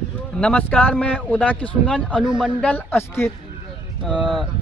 नमस्कार, मैं उदा किशुनगंज अनुमंडल स्थित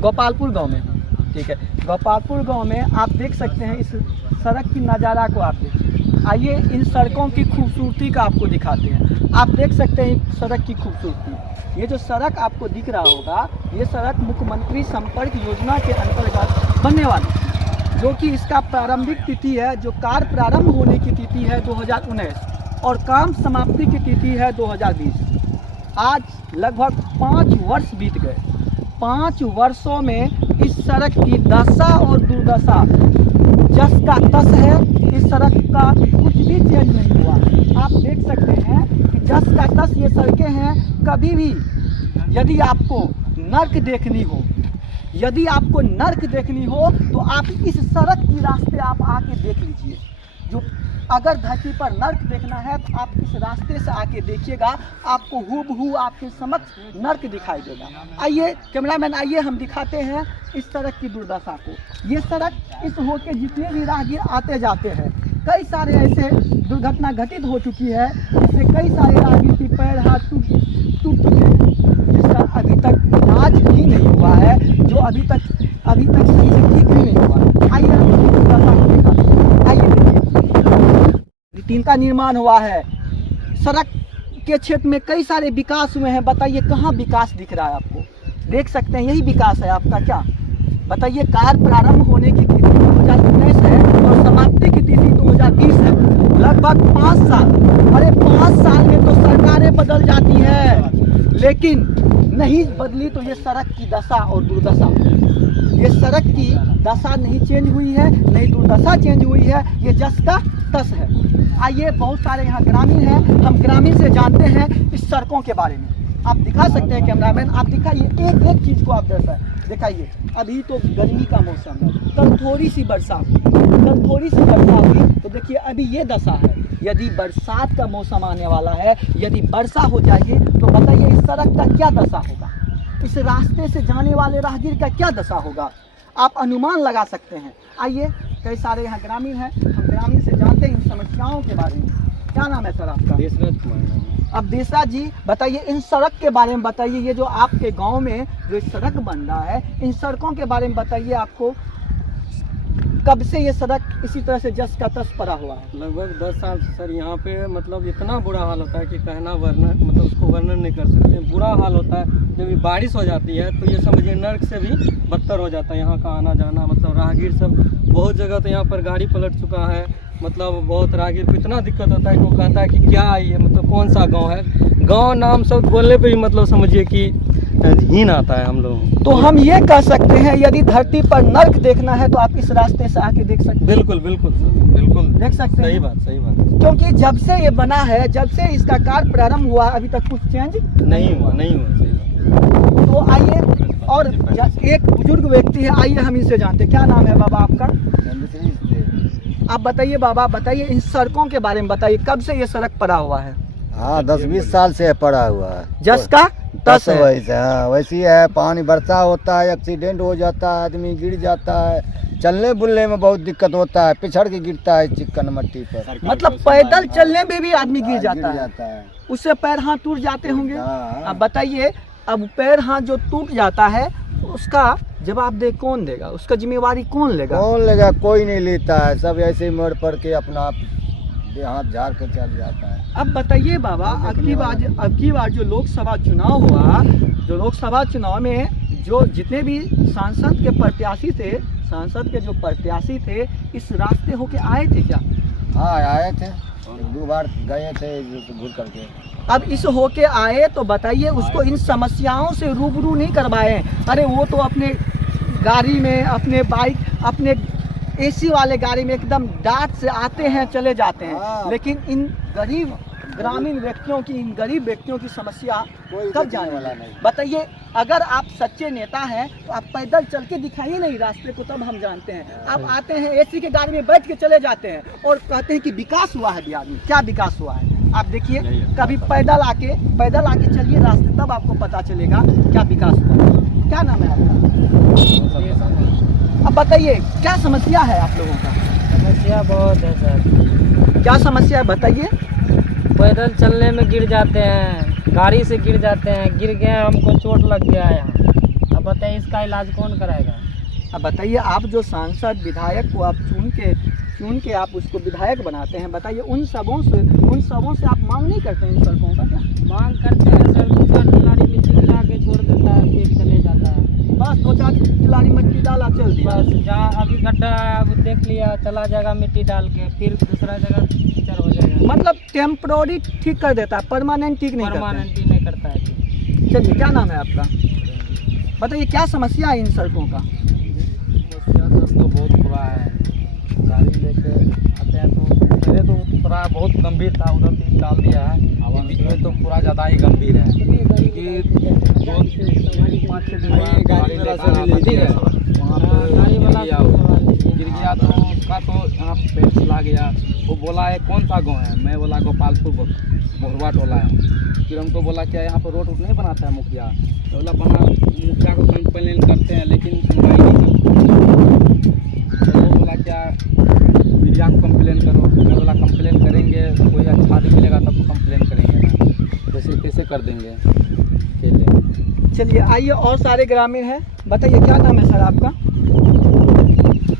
गोपालपुर गांव में हूँ। ठीक है, गोपालपुर गांव में आप देख सकते हैं इस सड़क की नज़ारा को। आप देखिए, आइए इन सड़कों की खूबसूरती का आपको दिखाते हैं। आप देख सकते हैं सड़क की खूबसूरती। ये जो सड़क आपको दिख रहा होगा, ये सड़क मुख्यमंत्री संपर्क योजना के अंतर्गत बनने वाली है, जो कि इसका प्रारंभिक तिथि है, जो कार्य प्रारंभ होने की तिथि है 2019 और काम समाप्ति की तिथि है 2020। आज लगभग 5 वर्ष बीत गए। 5 वर्षों में इस सड़क की दशा और दुर्दशा जस का तस है। इस सड़क का कुछ भी चेंज नहीं हुआ। आप देख सकते हैं कि जस का तस ये सड़कें हैं। कभी भी यदि आपको नर्क देखनी हो, तो आप इस सड़क की रास्ते आप आके देख लीजिए। जो अगर धरती पर नर्क देखना है तो आप इस रास्ते से आके देखिएगा, आपको हूबहू आपके समक्ष नर्क दिखाई देगा। आइए कैमरामैन, आइए हम दिखाते हैं इस सड़क की दुर्दशा को। ये सड़क इस होके जितने भी राहगीर आते जाते हैं, कई सारे ऐसे दुर्घटना घटित हो चुकी है, जिससे कई सारे राहगीर की पैर हाथ टूट चुके हैं, जिसका अभी तक इलाज भी नहीं हुआ है, जो अभी तक सही से ठीक भी नहीं हुआ। आइए हम दुर्दशा को दिखाते हैं। आइए देखिए, तीन का निर्माण हुआ है। सड़क के क्षेत्र में कई सारे विकास हुए हैं। बताइए कहाँ विकास दिख रहा है आपको? देख सकते हैं, यही विकास है आपका क्या? बताइए, कार्य प्रारंभ होने की तिथि 2019 है और समाप्ति की तिथि 2020 है। लगभग 5 साल। अरे 5 साल में तो सरकारें बदल जाती है, लेकिन नहीं बदली तो ये सड़क की दशा और दुर्दशा। ये सड़क की दशा नहीं चेंज हुई है, नहीं दुर्दशा चेंज हुई है, ये जस का तस है। आइए, बहुत सारे यहाँ ग्रामीण हैं, हम ग्रामीण से जानते हैं इस सड़कों के बारे में। आप दिखा सकते हैं कैमरामैन, आप दिखाइए एक चीज़ को। आप जैसा दिखाइए, अभी तो गर्मी का मौसम है, कल थोड़ी सी वर्षा हुई तो देखिए अभी ये दशा है। यदि बरसात का मौसम आने वाला है, यदि वर्षा हो जाएगी तो बताइए इस सड़क का क्या दशा होगा, इस रास्ते से जाने वाले राहगीर का क्या दशा होगा? आप अनुमान लगा सकते हैं। आइए, कई सारे यहाँ ग्रामीण हैं, हम ग्रामीण से जानते हैं इन समस्याओं के बारे में। क्या नाम है सर आपका? देशराज कुमार। अब देशराज जी, बताइए इन सड़क के बारे में बताइए। ये जो आपके गांव में जो सड़क बन रहा है, इन सड़कों के बारे में बताइए। आपको कब से ये सड़क इसी तरह से जस का तस पड़ा हुआ है? लगभग 10 साल से सर। यहाँ पे मतलब इतना बुरा हाल होता है कि कहना वर्णन, मतलब उसको वर्णन नहीं कर सकते। बुरा हाल होता है जब ये बारिश हो जाती है तो ये समझिए नर्क से भी बदतर हो जाता है यहाँ का आना जाना। मतलब राहगीर सब बहुत जगह तो यहाँ पर गाड़ी पलट चुका है। मतलब बहुत राहगीर को इतना दिक्कत होता है कि वो कहता है कि क्या ये मतलब कौन सा गाँव है। गाँव नाम सब बोलने पर ही मतलब समझिए कि हीन आता है हम लोग। तो हम ये कह सकते हैं, यदि धरती पर नर्क देखना है तो आप इस रास्ते से आके देख सकते हैं। बिल्कुल देख सकते हैं। सही बात। क्योंकि जब से ये बना है, जब से इसका कार्य प्रारंभ हुआ, अभी तक कुछ चेंज नहीं हुआ। सही बात। तो आइए, और एक बुजुर्ग व्यक्ति है, आइए हम इनसे जानते हैं। क्या नाम है बाबा आपका? आप बताइए बाबा, बताइए इन सड़कों के बारे में बताइए। कब से ये सड़क पड़ा हुआ है? हाँ, 10-20 साल से पड़ा हुआ है। जस का तस है। वैसी है। पानी बरसा होता है, एक्सीडेंट हो जाता है, आदमी गिर जाता है, चलने बुलने में बहुत दिक्कत होता है, पिछड़ के गिरता है चिकन मट्टी पर। मतलब पैदल चलने में भी आदमी गिर जाता है। उससे पैर हाथ टूट जाते होंगे। अब बताइए, अब पैर हाथ जो टूट जाता है उसका जवाबदेह कौन देगा? उसका जिम्मेवारी कौन लेगा? कोई नहीं लेता है। सब ऐसे ही मर पड़ के अपना हाथ झाड़ के चल जाता है। अब बताइए बाबा, अब की बार जो लोकसभा चुनाव हुआ, जो लोकसभा चुनाव में जो जितने भी सांसद के प्रत्याशी थे, इस रास्ते होके आए थे क्या? हाँ, आए थे, 2 बार गए थे घूर करके। अब इस होके आए तो बताइए, उसको इन समस्याओं से रूबरू नहीं करवाए। अरे वो तो अपने गाड़ी में, अपने बाइक, अपने एसी वाले गाड़ी में एकदम डांट से आते हैं, चले जाते हैं। लेकिन इन गरीब ग्रामीण व्यक्तियों की, इन गरीब व्यक्तियों की समस्या कब जाने वाला नहीं? बताइए, अगर आप सच्चे नेता हैं तो आप पैदल चल के दिखाइए नहीं रास्ते को, तब हम जानते हैं। आप आते हैं एसी के गाड़ी में बैठ के चले जाते हैं और कहते हैं कि विकास हुआ है बिहार में। क्या विकास हुआ है? आप देखिए, कभी पैदल आके चलिए रास्ते, तब आपको पता चलेगा क्या विकास हुआ। क्या नाम है आपका? अब बताइए, क्या समस्या है आप लोगों का? समस्या बहुत है सर। क्या समस्या है बताइए? पैदल चलने में गिर जाते हैं, गाड़ी से गिर जाते हैं, गिर गए हमको चोट लग गया है यहाँ। अब बताइए इसका इलाज कौन कराएगा? अब बताइए, आप जो सांसद विधायक को आप चुन के आप उसको विधायक बनाते हैं, बताइए उन सबों से आप मांग नहीं करते हैं इन सड़कों का? क्या मांग करते हैं सर, 2-4 खिलाड़ी मिट्टी गिरा के छोड़ देता है, फिर चले जाता है। बस 2-4 खिलाड़ी मिट्टी डाला चल दिया। बस जहाँ अभी गड्ढा है अब देख लिया, चला जाएगा मिट्टी डाल के, फिर दूसरा जगह कीचड़ हो जाएगा। मतलब टेम्पररी ठीक कर देता है, परमानेंट ठीक नहीं करता है। परमानेंट ही नहीं करता है। चलिए, क्या नाम है आपका? बताइए क्या समस्या है इन सड़कों का? समस्या सर तो बहुत बुरा है। गाड़ी लेके आते हैं तो पहले तो थोड़ा बहुत गंभीर था, उधर भी डाल दिया है। अब इसमें तो पूरा ज़्यादा ही गंभीर है, क्योंकि 2-5-6 दिन बाद गाड़ी लेकर वहाँ पर गिर गया तो उसका तो यहाँ पेट चला गया। वो बोला है कौन सा गाँव है? मैं बोला गोपालपुर मोहरवा टोला है। फिर हमको बोला क्या यहाँ पर रोड नहीं बनाता है मुखिया? तो बोला बना, मुखिया को कंप्लेन करते हैं लेकिन सुनवाई नहीं करते। तो वो बोला क्या मीडिया को कंप्लेन करो। मैं बोला कंप्लेन करेंगे, कोई अच्छा नहीं मिलेगा तब तो कंप्लेन करेंगे ना, वैसे कैसे कर देंगे अकेले। चलिए आइए, और सारे ग्रामीण हैं। बताइए क्या नाम है सर आपका?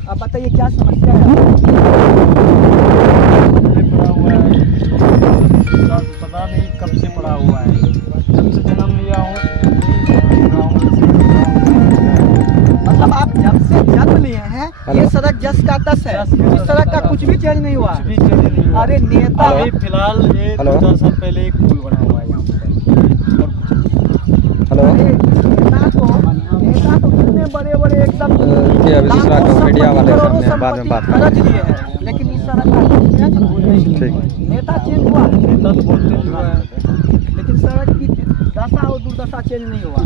आप बताइए क्या समस्या है आपकी? पड़ा हुआ है, पता नहीं कब से पड़ा हुआ है, जब से जन्म लिया हूँ। मतलब आप जब से जन्म लिए हैं ये सड़क जस का तस है, इस सड़क का कुछ भी चेंज नहीं हुआ। अरे नेता, अभी फिलहाल ये 2-4 साल पहले एक पुल बना हुआ है यहाँ पर। अरे नेता तो कितने बड़े एकदम मीडिया वाले करोड़ों सामने बाद में बात संपत्ति खर्च लिए हैं, लेकिन इस सड़क का कुछ चेंज नहीं। नेता चेंज हुआ, नेता तो बहुत चेंज हुआ है, लेकिन सड़क की दशा और दुर्दशा चेंज नहीं हुआ।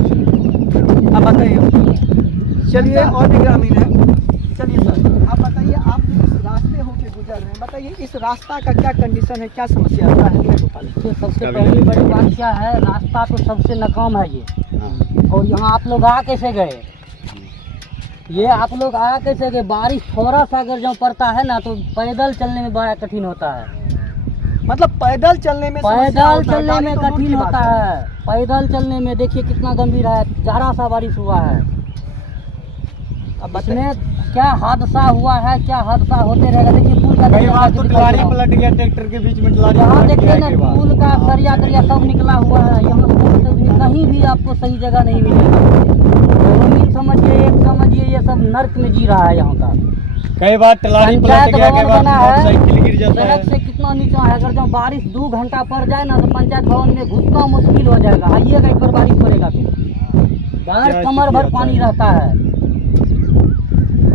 अब बताइए, चलिए और भी ग्रामीण है। चलिए सर, आप बताइए, आप इस रास्ते होके गुजर रहे हैं, बताइए इस रास्ता का क्या कंडीशन है, क्या समस्या आता है? तो सबसे पहली बड़ी बात क्या है, रास्ता तो सबसे नाकाम है ये। और यहाँ आप लोग आ कैसे गए? ये आप लोग आ कैसे गए? बारिश थोड़ा सा अगर जो पड़ता है ना तो पैदल चलने में बड़ा कठिन होता है। मतलब पैदल चलने में कठिन होता है। पैदल चलने में देखिए कितना गंभीर है, जरा सा बारिश हुआ है। अब इसमें क्या हादसा हुआ है, क्या हादसा होते रहेगा। देखिए पुल का पलट गया, ट्रैक्टर के बीच में यहाँ देखिए ना, पुल का सरिया दरिया सब निकला हुआ है। यहाँ कहीं भी आपको सही जगह नहीं मिलेगा। जमीन समझिए ये सब नर्क में जी रहा है यहाँ का। कई बार टलारी पलट गया, कई बार मोटरसाइकिल गिर जाता है। सड़क से कितना नीचा है, अगर जब बारिश 2 घंटा पड़ जाए ना तो पंचायत भवन में घुसना मुश्किल हो जाएगा। आइएगा एक बार बारिश पड़ेगा तो बाहर कमर भर पानी रहता है।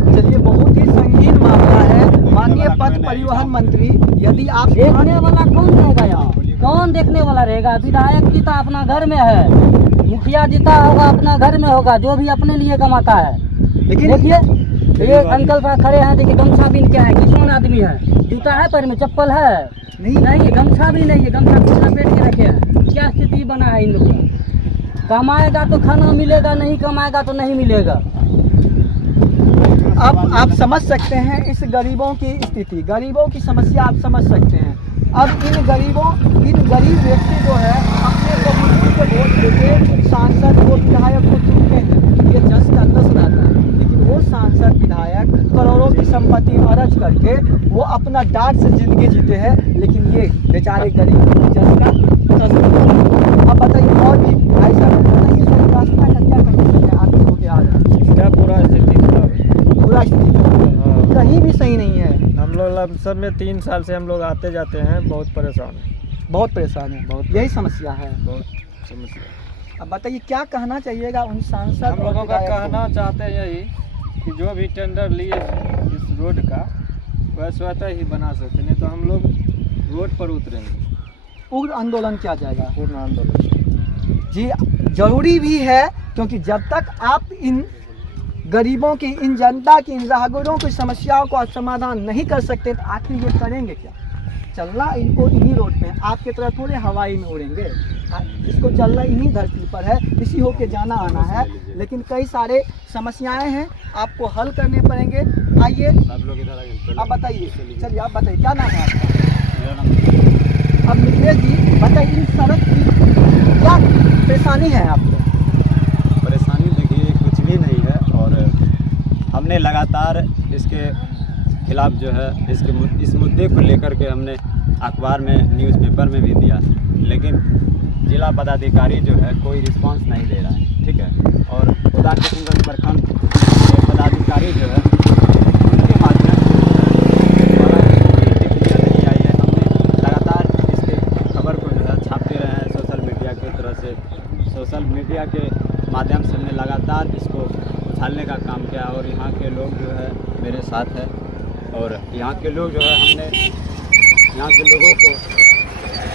चलिए, बहुत ही संगीन मामला है। माननीय पथ परिवहन मंत्री, यदि आप देखने वाला कौन रहेगा यहाँ? कौन देखने वाला रहेगा? विधायक जीता अपना घर में है, मुखिया जीता होगा अपना घर में होगा, जो भी अपने लिए कमाता है। लेकिन देखिए ये अंकल साहब खड़े हैं, देखिए गमछा बीन के है, किसान आदमी है, जूता है पैर में, चप्पल है नहीं, गमछा भी नहीं है, गमछा को लपेट के रखे हैं। क्या स्थिति बना है इन लोगों का? कमाएगा तो खाना मिलेगा, नहीं कमाएगा तो नहीं मिलेगा। अब आप समझ सकते हैं इस गरीबों की स्थिति, गरीबों की समस्या आप समझ सकते हैं। अब इन गरीब व्यक्ति जो है अपने को वोट देके सांसद को, विधायक को चुनते हैं, ये जस का तस रहता है। लेकिन वो सांसद विधायक करोड़ों की संपत्ति अर्ज करके वो अपना डांट से जिंदगी जीते हैं, लेकिन ये बेचारे गरीब जस का तस। अब बताइए, और भी भाई साहब बताइए, सर रास्ता का क्या कंडीशन है आगे होके आ रहा है? क्या पूरा स्थिति पूरा स्थिति कहीं भी सही नहीं है। हम लोग लमसम में 3 साल से हम लोग आते जाते हैं, बहुत परेशान है। बहुत यही समस्या है। बहुत समस्या। अब बताइए क्या कहना चाहिएगा उन सांसद हम लोगों का विधायक को? कहना चाहते हैं यही कि जो भी टेंडर लिए इस रोड का वह स्वतः ही बना सकते, नहीं तो हम लोग रोड पर उतरेंगे। उग्र आंदोलन किया जाएगा। पूर्ण आंदोलन जी जरूरी भी है, क्योंकि जब तक आप इन गरीबों की, इन जनता की, इन राहगीरों की समस्याओं को आप समाधान नहीं कर सकते तो आखिर ये करेंगे क्या? चलना इनको इन्हीं रोड पे, आपके तरह थोड़े हवाई में उड़ेंगे। इसको चलना इन्हीं धरती पर है, इसी होके जाना आना है। लेकिन कई सारे समस्याएं हैं, आपको हल करने पड़ेंगे। आइए आप बताइए, चलिए आप बताइए क्या नाम है आपका? अब मिथिलेश जी बताइए, इन सड़क की परेशानी है आपको? परेशानी देखिए कुछ भी नहीं है, और हमने लगातार इसके खिलाफ जो है इस मुद्दे को लेकर के हमने अखबार में, न्यूज़पेपर में भी दिया, लेकिन जिला पदाधिकारी जो है कोई रिस्पांस नहीं दे रहा है। ठीक है, और खुदा किशनगंज प्रखंड के पदाधिकारी जो है उनके माध्यम से नहीं आई है। हमने लगातार इसके खबर को जो है छापते रहे हैं सोशल मीडिया की तरह से, सोशल मीडिया के माध्यम से हमने लगातार इसको उछालने का काम किया, और यहाँ के लोग जो है मेरे साथ है, और यहाँ के लोग जो है हमने यहाँ के लोगों को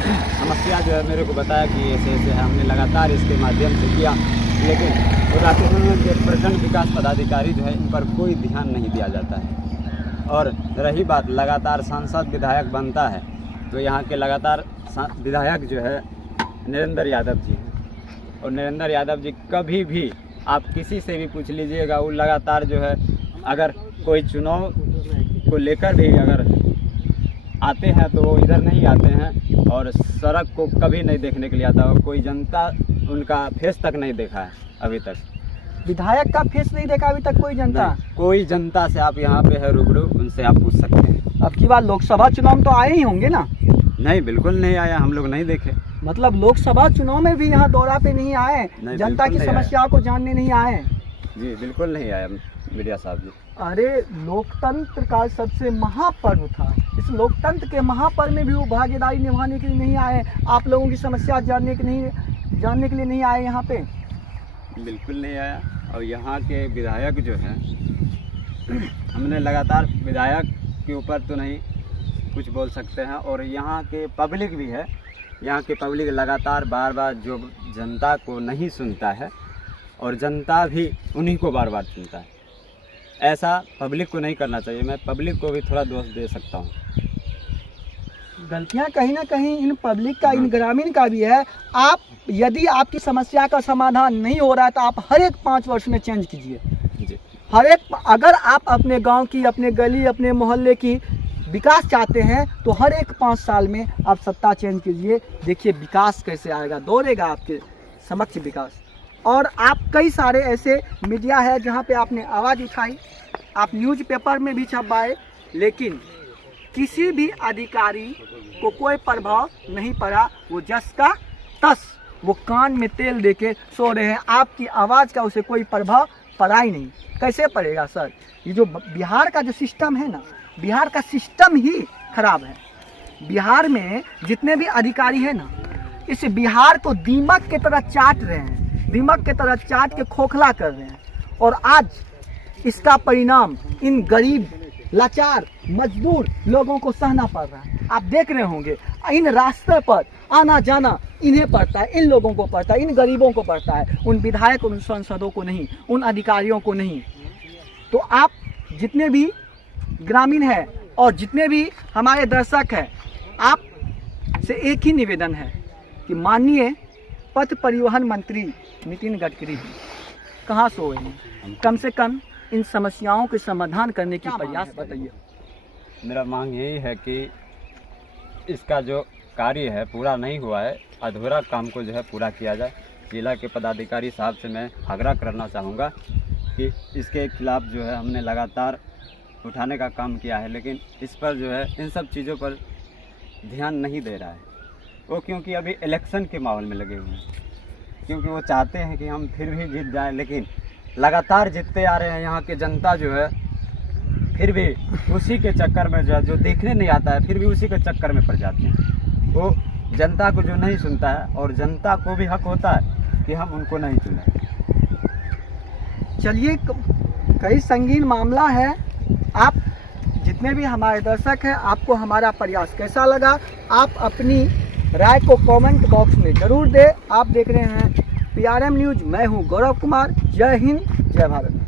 समस्या जो है मेरे को बताया कि ऐसे ऐसे है, हमने लगातार इसके माध्यम से किया, लेकिन खुदा किशनगंज के प्रखंड विकास पदाधिकारी जो है इन पर कोई ध्यान नहीं दिया जाता है। और रही बात लगातार सांसद विधायक बनता है, तो यहाँ के लगातार विधायक जो है नरेंद्र यादव जी हैं, और नरेंद्र यादव जी कभी भी आप किसी से भी पूछ लीजिएगा, वो लगातार जो है अगर कोई चुनाव को लेकर भी अगर आते हैं तो वो इधर नहीं आते हैं, और सड़क को कभी नहीं देखने के लिए आता, और कोई जनता उनका फेस तक नहीं देखा है अभी तक। विधायक का फेस नहीं देखा अभी तक कोई जनता? कोई जनता से आप यहाँ पे है रूबरू, उनसे आप पूछ सकते हैं। अब की बार लोकसभा चुनाव में तो आए ही होंगे ना? नहीं, बिल्कुल नहीं आया, हम लोग नहीं देखे। मतलब लोकसभा चुनाव में भी यहाँ दौरा पे नहीं आए, जनता की समस्या को जानने नहीं आए? जी बिल्कुल नहीं आया मीडिया साहब जी। अरे लोकतंत्र का सबसे महापर्व था, इस लोकतंत्र के महापर्व में भी वो भागीदारी निभाने के लिए नहीं आए, आप लोगों की समस्या जानने के लिए नहीं आए यहाँ पे? बिल्कुल नहीं आया। और यहाँ के विधायक जो हैं, हमने लगातार विधायक के ऊपर तो नहीं कुछ बोल सकते हैं, और यहाँ के पब्लिक भी है, यहाँ के पब्लिक लगातार बार बार जो जनता को नहीं सुनता है, और जनता भी उन्हीं को बार बार सुनता है। ऐसा पब्लिक को नहीं करना चाहिए, मैं पब्लिक को भी थोड़ा दोष दे सकता हूँ। गलतियाँ कहीं ना कहीं इन पब्लिक का, इन ग्रामीण का भी है। आप यदि आपकी समस्या का समाधान नहीं हो रहा है तो आप हर एक 5 वर्ष में चेंज कीजिए। जी, हर एक, अगर आप अपने गांव की, अपने गली, अपने मोहल्ले की विकास चाहते हैं तो हर एक 5 साल में आप सत्ता चेंज कीजिए। देखिए विकास कैसे आएगा, दौड़ेगा आपके समक्ष विकास। और आप कई सारे ऐसे मीडिया है जहां पे आपने आवाज़ उठाई, आप न्यूज़पेपर में भी छपवाए, लेकिन किसी भी अधिकारी को कोई प्रभाव नहीं पड़ा। वो जस का तस, वो कान में तेल देके सो रहे हैं, आपकी आवाज़ का उसे कोई प्रभाव पड़ा ही नहीं। कैसे पड़ेगा सर? ये जो बिहार का जो सिस्टम है ना, बिहार का सिस्टम ही खराब है। बिहार में जितने भी अधिकारी हैं ना, इस बिहार को दीमक की तरह चाट रहे हैं, दीमक की तरह चाट के खोखला कर रहे हैं। और आज इसका परिणाम इन गरीब, लाचार, मजदूर लोगों को सहना पड़ रहा है। आप देख रहे होंगे इन रास्ते पर आना जाना इन्हें पड़ता है, इन लोगों को पड़ता है, इन गरीबों को पड़ता है, उन विधायक, उन सांसदों को नहीं, उन अधिकारियों को नहीं। तो आप जितने भी ग्रामीण हैं और जितने भी हमारे दर्शक हैं, आप से एक ही निवेदन है कि माननीय पथ परिवहन मंत्री नितिन गडकरी कहाँ सोए हैं, कम से कम इन समस्याओं के समाधान करने की प्रयास बताइए। मेरा मांग यही है कि इसका जो कार्य है पूरा नहीं हुआ है, अधूरा काम को जो है पूरा किया जाए। जिला के पदाधिकारी साहब से मैं आग्रह करना चाहूँगा कि इसके खिलाफ जो है हमने लगातार उठाने का काम किया है, लेकिन इस पर जो है इन सब चीज़ों पर ध्यान नहीं दे रहा है वो, क्योंकि अभी इलेक्शन के माहौल में लगे हुए हैं, क्योंकि वो चाहते हैं कि हम फिर भी जीत जाएं, लेकिन लगातार जीतते आ रहे हैं। यहाँ की जनता जो है फिर भी उसी के चक्कर में जो है, जो देखने नहीं आता है, फिर भी उसी के चक्कर में पड़ जाते हैं। वो जनता को जो नहीं सुनता है, और जनता को भी हक होता है कि हम उनको नहीं चुने। चलिए, कई संगीन मामला है। आप जितने भी हमारे दर्शक हैं, आपको हमारा प्रयास कैसा लगा, आप अपनी राय को कमेंट बॉक्स में ज़रूर दें। आप देख रहे हैं PRM न्यूज़, मैं हूं गौरव कुमार। जय हिंद, जय भारत।